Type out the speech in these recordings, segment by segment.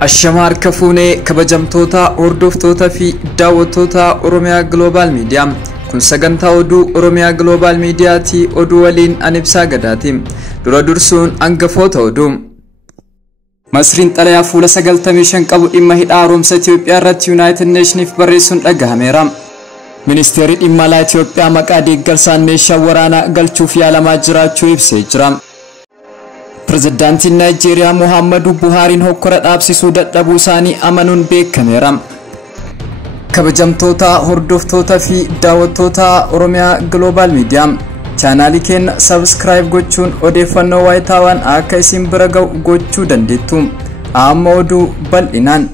Ashamar Kafune kabajamtoota hordoftoota fi daawwattoota Oromiyaa Global Media kun sagantaa oduu Oromiyaa Global Media ti oduu waliin anibsaa gadaati dura dursuun angafoota oduu Masriin xalayaa fuula 95 qabu dhimma hidhaa haaromsa Itoophiyaa irratti United Nations barreessuun dhagahameera. Ministeerri dhimma alaa Itoophiyaa maqaa deeggarsaan meeshaa waraanaa galchuuf yaalamaa jiraachuu ibsee jira. Pirezidaantiin Naayijeeriyaa Muhammadu Buhaariin hokkora dhaabsisuu dadhabuu isaanii amanuun beekameera. Kabajamtoota hordoftoota fi daawwattoota Oromiyaa Global Media channel keenya subscribe gochuun odeeffannoo waayitaawwan akka isin bira ga'u gochuu dandeettu. Amma oduu bal'inaan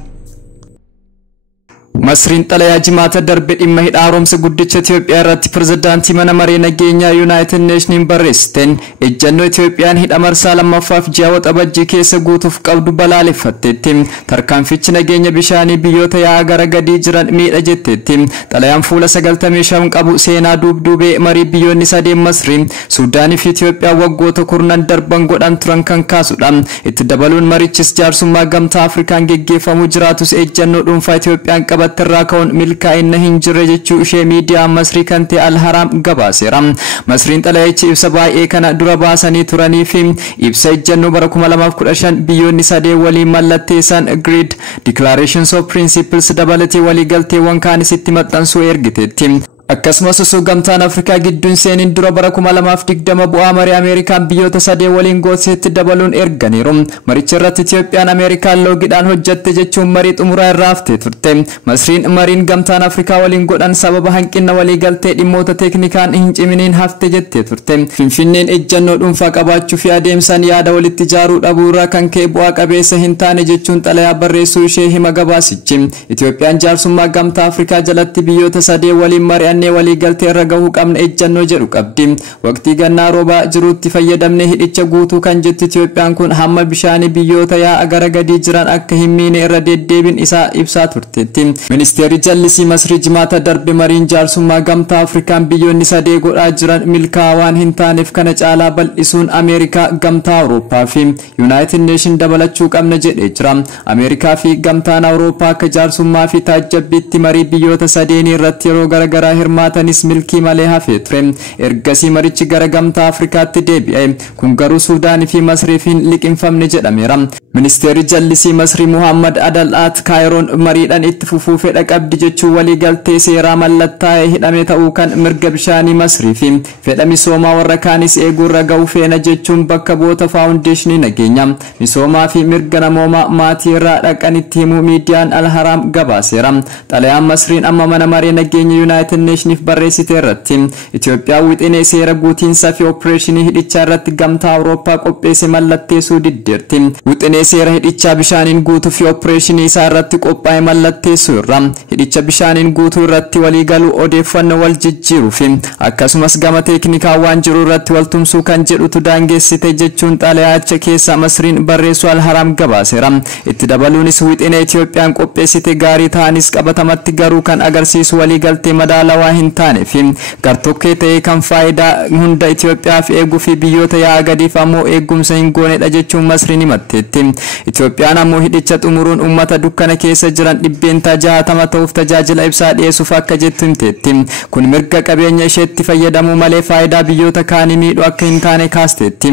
Masriin xalayaa jimaata darbe dhimma hidhaa haaromsa guddicha Itoophiyaa irratti pirezidaantii mana maree nageenyaa United Nations barreessiteen ejjennoo Itoophiyaan hidha marsaa lammaffaaf ji'a waxabajjii keessa guutuuf qabdu balaaleffatteetti. Tarkaanfichi nageenya bishaanii biyyoota yaa'aa gara gadii jiran miidha jetteetti. Xalayaan fuula 95 qabu seenaa duubduubee marii biyyoonni sadeen Masrii, Suudaanii fi Itoophiyaa waggoota kurnan darban godhan turan kan kaasudha. Itti dabaluun marichis jaarsummaa gamtaa Afrikaan geggeeffamuu jiraatus ejjennoo dhuunfaa Itoophiyaan qabatte Terraakaun milkaa'ina hin jirre jechuu ishee miidiyaa Masrii kan ta'e Al-Haram gabaaseera. Masriin xalayichi ibsa baay'ee kana dura baasanii turanii fi ibsa ejjennoo bara 2015 biyyoonni sadeen waliin mallatteessan Agreed Declarations of Principles dabalatee waliigalteewwan kaanis itti maxxansuu ergiteetti. Akkasumas osoo gamtaan Afrikaa gidduun seenin dura bara 2020 bu'aa marii Ameerikaan biyyoota sadeen waliin gootetti dabaluun erganiiru. Maricha irratti Itoophiyaan Ameerikaan loogidhaan hojjette jechuun marii xumuraa irraa haftee turte. Masriin mariin gamtaan Afrikaa waliin godhan sababa hanqina waliigaltee dhimmoota teeknikaan hin ciminiin hafte jettee turte. Finfinneen ejjennoo dhuunfaa qabaachuu fi adeemsan yaada walitti ijaaruu dhabuu irraa kan ka'e bu'aa qabeessa hin taane jechuun xalayaa barreessuu ishee hima gabaasichi. Itoophiyaan jaarsummaa gamtaa Afrikaa jalatti biyyoota sadeen waliin mari'an waliigaltee irra gahuu qabna ejjennoo jedhu qabdi. Waqtii gannaa roobaa jiruutti fayyadamnee hidhicha guutuu kan jettu Itoophiyaan kun hamma bishaanii biyyoota yaa'aa gara gadii jiran akka hin miine irra deddeebiin isaa ibsaa turteetti. Ministeerri jallisii Masrii jimaata darbe mariin jaarsummaa gamtaa Afrikaan biyyoonni sadee godhaa jiran milkaa'aa waan hin taaneef kana caalaa bal'isuun Ameerikaa, gamtaa Awurooppaa fi United Nations dabalachuu qabna jedhee jira. Ameerikaa fi gamtaan Awurooppaa akka jaarsummaa fi taajjabbiitti marii biyyoota sadeenii irratti yeroo garaagaraa hirmaatanis milkii malee hafee ture. Ergasii marichi gara gamtaa Afrikaatti deebi'e. Kun garuu Suudaanii fi Masriif hin liqinfamne jedhameera. Ministeerri jallisii Masrii Muhammad Adal-At Kaayiroon mariidhaan itti fufuu fedha qabdi jechuun waliigaltee seeraa mallattaa'ee hidhame ta'uu kan mirga bishaanii Masrii fi fedha misoomaa warra kaanis eeguurra ga'uu feena jechuun bakka bu'oota faawundeeshinii nageenya misoomaa fi mirga namoomaa maatii irraa dhaqanitti himuu miidiyaan Al-Haram gabaaseera. Xalayaan Masriin amma mana maree nageenya United Nations barreessite irratti Itoophiyaa wixinee seera guutiinsaa fi opereeshinii hidhichaa irratti gamtaa Awurooppaa qopheesse mallatteessuu diddeerti. Wixinee seera hidhichaa bishaaniin guutuu fi opereeshinii isaa irratti qophaa'e mallatteessuu irra hidhicha bishaaniin guutuu irratti waliigaluu odeeffannoo wal jijjiiruu fi akkasumas gama teeknikaa waan jiru irratti waltumsuu kan jedhutu daangeessite jechuun xalayaacha keessa Masriin barreessuu Al-Haram gabaaseera. Itti dabaluunis wixinee Itoophiyaan qopheessite gaarii ta'anis qabatamatti garuu kan agarsiisu waliigaltee madaalawaa hin taane fi gartokkee ta'ee kan faayidaa hunda Itoophiyaaf eeguu fi biyyoota yaa'aa gadiif ammoo eegumsa hin goonedha jechuun Masriin himatteetti. Itoophiyaan ammoo hidhicha xumuruun uummata dukkana keessa jiran dhibbeentaa 60 ta'uuf tajaajila ibsaa dhiyeessuuf akka jettu himteetti. Kun mirga qabeenya isheetti fayyadamuu malee faayidaa biyyoota kaanii miidhu akka hin taane kaasteetti.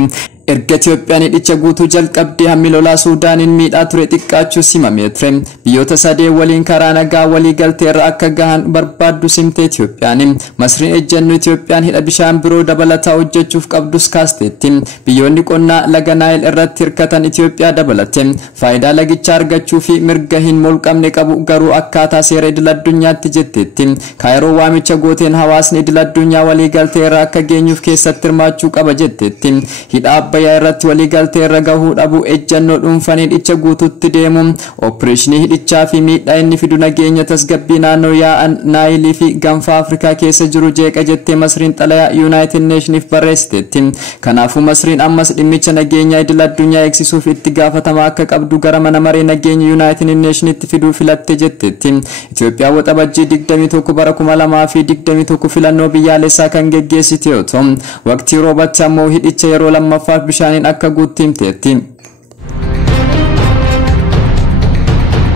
Erga Itoophiyaan hidhicha guutuu jalqabdee hammi lolaa Suudaaniin miidhaa ture xiqqaachuu simamee ture. Biyyoota sadeen waliin karaa nagaa waliigaltee irra akka gahan barbaaddu simtee Itoophiyaan. Masriin ejjennoo Itoophiyaan hidha bishaan biroo dabalataa hojjechuuf qabdus kaasteetti. Biyyoonni qonnaa laga Naayil irratti hirkatan Itoophiyaa dabalate. Faayidaa lagichaa argachuu fi mirga hin molqamne qabu garuu akkaataa seera idil-addunyaatti jetteetti. Kaayiroo waamicha gooteen hawaasni idil-addunyaa waliigaltee irra akka geenyuuf keessatti hirmaachuu qaba jetteetti. Hidha Abbayyaa irratti waliigaltee irra gahuu dhabu ejjennoo dhuunfaan hidhicha guutuutti deemu opereeshinii hidhichaa fi miidhaa inni fidu nageenya tasgabbii naannoo yaa'an Naayilii fi gaanfa Afrikaa keessa jiru jeeqa jettee Masriin xalayaa United Nations barreessiteetti. Kanaafuu Masriin ammas dhimmicha nageenya idil-addunyaa eegsisuuf itti gaafatamaa akka qabdu gara mana maree nageenya United Nationitti fiduu filatte jetteetti. Itoophiyaa waxabajjii 21 bara 2021 filannoo biyyaalessaa kan geggeessite yoo ta'u waqtii roobatti ammoo hidhicha yeroo lammaffaa bishaaniin akka guutimteetti.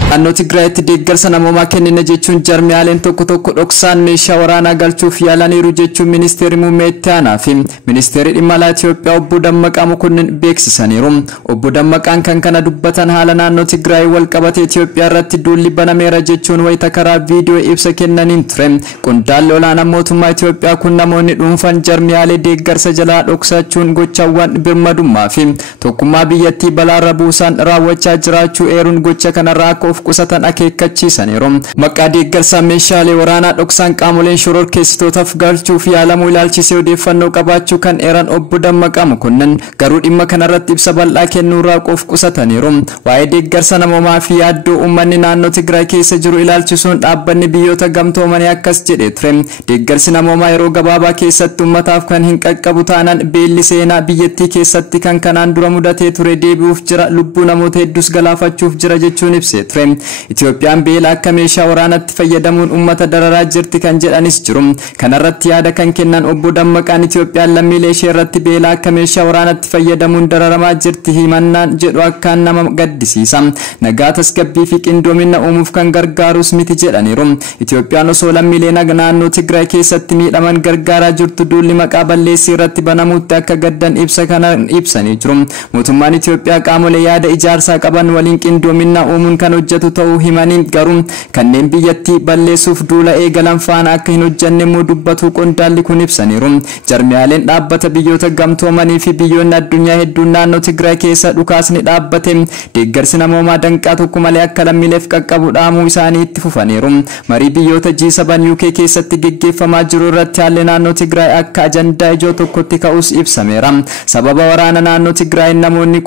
Naannoo Tigraayitti deeggarsa namoomaa kennina jechuun jarmiyaaleen tokko tokko dhoksaan meeshaa waraanaa galchuuf yaalaniiru jechuun ministeerri muummee itti aanaa fi ministeerri dhimma alaa Itoophiyaa obbo Dammaqaa Mokonnin beeksisaniiru. Obbo Dammaqaan kan kana dubbatan haala naannoo Tigraay wal qabatee Itoophiyaa irratti duulli banameera jechuun wayita karaa viidiyoo ibsa kennaniin ture. Qondaalli olaanaan mootummaa Itoophiyaa kun namoonni dhuunfan jarmiyaalee deeggarsa jalaa dhoksachuun gochaawwan birmadummaa fi tokkummaa biyyattii balaarra buusan raawwachaa jiraachuu eeruun gocha kanarraa akka of qusatan akeekkachiisaniiru. Maqaa deeggarsa meeshaalee waraanaa dhoksaan qaamoleen shororkeessitootaaf galchuuf yaalamuu ilaalchisee odeeffannoo qabaachuu kan eeran obbo Dammaqaa Mokonnin garuu dhimma kanarratti ibsa bal'aa kennuurraa of qusataniiru. Waa'ee deeggarsa namoomaa fi yaaddoo uummanni naannoo Tigraay keessa jiru ilaalchisuun dhaabbanni biyyoota gamtoomanii akkas jedhee ture. Deeggarsi namoomaa yeroo gabaabaa keessatti uummataaf kan hin qaqqabu taanaan beelli seenaa biyyattii keessatti kan kanaan dura mudatee ture deebi'uuf jira, lubbuu namoota hedduus galaafachuuf jira jechuun ibsee ture. Itoophiyaan beela akka meeshaa waraanaatti fayyadamuun uummata dararaa jirti kan jedhanis jiru. Kanarratti yaada kan kennan obbo Dammaqaan Itoophiyaan lammiilee ishee irratti beela akka meeshaa waraanaatti fayyadamuun dararamaa jirti himannaan jedhu akkaan nama gaddisiisa. Nagaa tasgabbii fi qindoomina uumuuf kan gargaarus miti jedhaniiru. Itoophiyaan osoo lammiilee naannoo Tigraay keessatti miidhaman gargaaraa jirtu duulli maqaa balleessii irratti banamuutti akka gaddan ibsa kana ibsanii jiru. Mootummaan Itoophiyaa qaamolee yaada ijaarsaa qaban waliin qindoomina uumuun kan hojjetu ta'uu himanii garuu kanneen biyyattii balleessuuf duula eegalan faana akka hin hojjenne immoo dubbatu qondaalli kun ibsaniiru. Jarmiyaaleen dhaabbata biyyoota gamtoomanii fi biyyoonni addunyaa hedduun naannoo Tigraay keessa dhukaasni dhaabbate deeggarsi namoomaa danqaa tokko malee akka lammiileef qaqqabu dhaamuu isaanii itti fufaniiru. Marii biyyoota G7 UK keessatti geggeeffamaa jiru irratti haalli naannoo Tigraay akka ajandaa ijoo tokkotti ka'us ibsameera. Sababa waraana naannoo Tigraay namoonni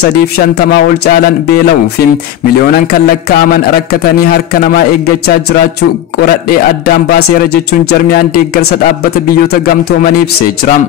350 ol caalan beela'uu fi miliyoonan kan lakkaa'aman rakkatanii harka namaa eeggachaa jiraachuu qoradhee addaan baaseera jechuun jarmiyaan deeggarsa dhaabbata biyyoota gamtoomanii ibsee jira.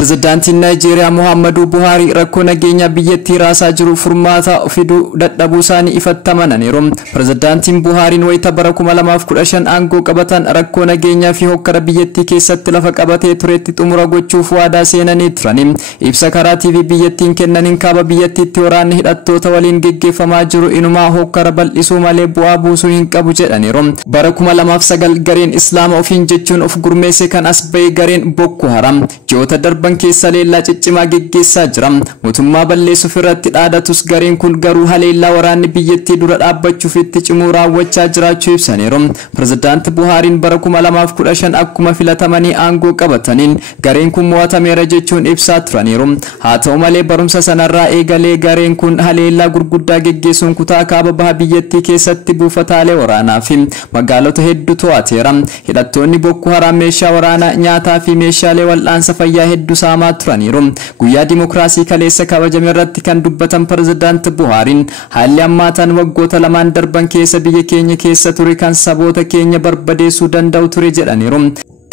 Pirezidaantiin Naayijeeriyaa Muhammadu Buhaarii rakkoo nageenya biyyattii raasaa jiru furmaata fiduu dadhabuu isaanii ifatti amananiiru. Pirezidaantiin Buhaariin wayita bara 2015 aangoo qabatan rakkoo nageenyaa fi hokkara biyyattii keessatti lafa qabatee turetti xumura gochuuf waadaa seenanii turani. Ibsa karaa TV biyyattiin kennaniin kaaba biyyattiitti waraanni hidhattoota waliin geggeeffamaa jiru inumaa hokkara bal'isuu malee bu'aa buusuu hin qabu jedhaniiru. Bara 2009 gareen Islaama ofiin jechuun of gurmeesse kan as ba'e gareen Boko Haram ji'oota darban keessa leellaa ciccimaa geggeessaa jira. Mootummaa balleessuuf irratti dhaadatus gareen kun garuu haleellaa waraanni biyyattii dura dhaabbachuuf itti cimuu raawwachaa jiraachuu ibsaniiru. Pirezidaanti Buhaariin bara 2015 akkuma filatamanii aangoo qabataniin gareen kun mo'atameera jechuun ibsaa turaniiru. Haa ta'u malee barumsa sanarraa eegalee gareen kun haleellaa gurguddaa geggeessuun kutaa kaaba baha biyyattii keessatti buufataalee waraanaa fi magaalota hedduu to'ateera. Hidhattoonni Boko Haram meeshaa waraanaa, nyaataa fi meeshaalee wal'aansa fayyaa hedduu saamaa turaniiru. Guyyaa dimokiraasii kaleessa kabajame irratti kan dubbatan Pirezidaanti Buhaariin haalli ammaataan waggoota lamaan darban keessa biyya keenya keessa ture kan saboota keenya barbadeessuu danda'u ture jedhaniiru.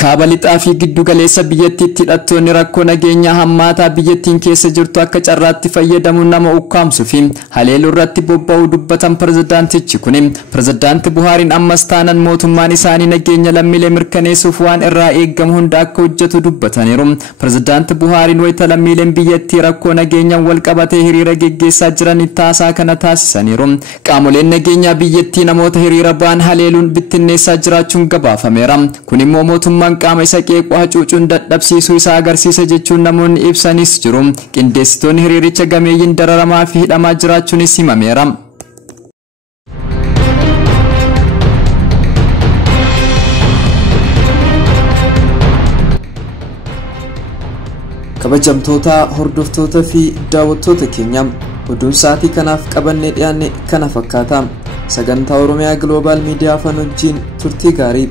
Kaaba lixaa fi giddu galeessa biyyattiitti hidhattoonni rakkoo nageenyaa hammaataa biyyattiin keessa jirtu akka carraatti fayyadamuun nama ukkaamsuu fi haleeluu irratti bobba'uu dubbatan pirezidaantichi kun. Pirezidaanti Buhaariin ammas taanaan mootummaan isaanii nageenya lammiilee mirkaneessuuf waan irraa eegamu hunda akka hojjetu dubbataniiru. Pirezidaanti Buhaariin wayita lammiileen biyyattii rakkoo nageenyaan wal qabatee hiriira geggeessaa jiran taasaa kana taasisaniiru. Qaamoleen nageenyaa biyyattii namoota hiriira ba'an haleeluun bittinneessaa jiraachuun gabaafameera. Kun immoo mootummaa qaama isa qeequu hacuucuun dadhabsiisuu isaa agarsiisa jechuun namoonni ibsanis jiru. Qindeessitoonni hiriiricha gameeyyiin dararamaa fi hidhamaa jiraachuunis himameera. Kabajamtoota hordoftoota fi daawwattoota keenya oduun sa'aatii kanaaf qabannee dhiyaanne kana fakkaata. Sagantaa Oromiyaa Global Media Afaan wajjin turtii gaarii.